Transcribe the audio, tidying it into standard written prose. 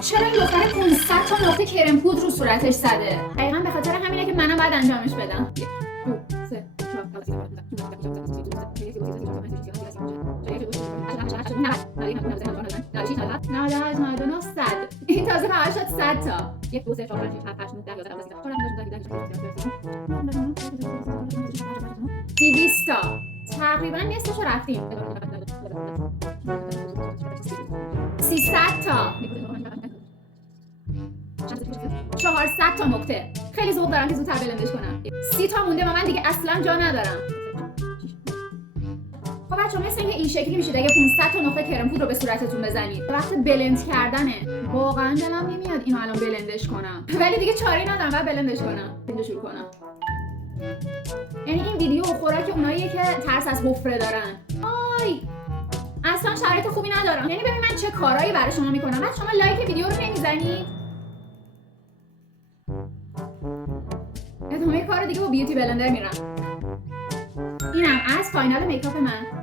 چرا این دختر 500 تا نقطه کرم پودر رو صورتش زده؟ دقیقاً به خاطر همینه که منم باید انجامش بدم. 1 2 3 این تازه فقط شد 100 تا. 1 2 3 4 5 6 7 8 9 10 11 12 200 تا. تقریبا نصفشو رفتیم. 300 تا. 400 تا نقطه. خیلی ذوق دارم که زودتر بلندش کنم. 30 تا مونده و من دیگه اصلا جا ندارم. خب بچه‌ها مثل اینکه این شکلی میشه اگه 500 تا نقطه کرم پودر رو به صورتتون بزنید. وقت بلند کردنه. واقعا دلم نمیاد اینو الان بلندش کنم. ولی دیگه چاری ندارم بعد بلندش کنم. اینو شروع کنم. یعنی این ویدیو خوراک اوناییه که ترس از حفره دارن. آی اصلا شرایط خوبی ندارم. یعنی ببین من چه کارهایی برای شما میکنم. بعد شما لایک ویدیو رو نمیزنید. ادامه کار دیگه با بیوتی بلندر میرم. اینم از فاینال میکاپ من.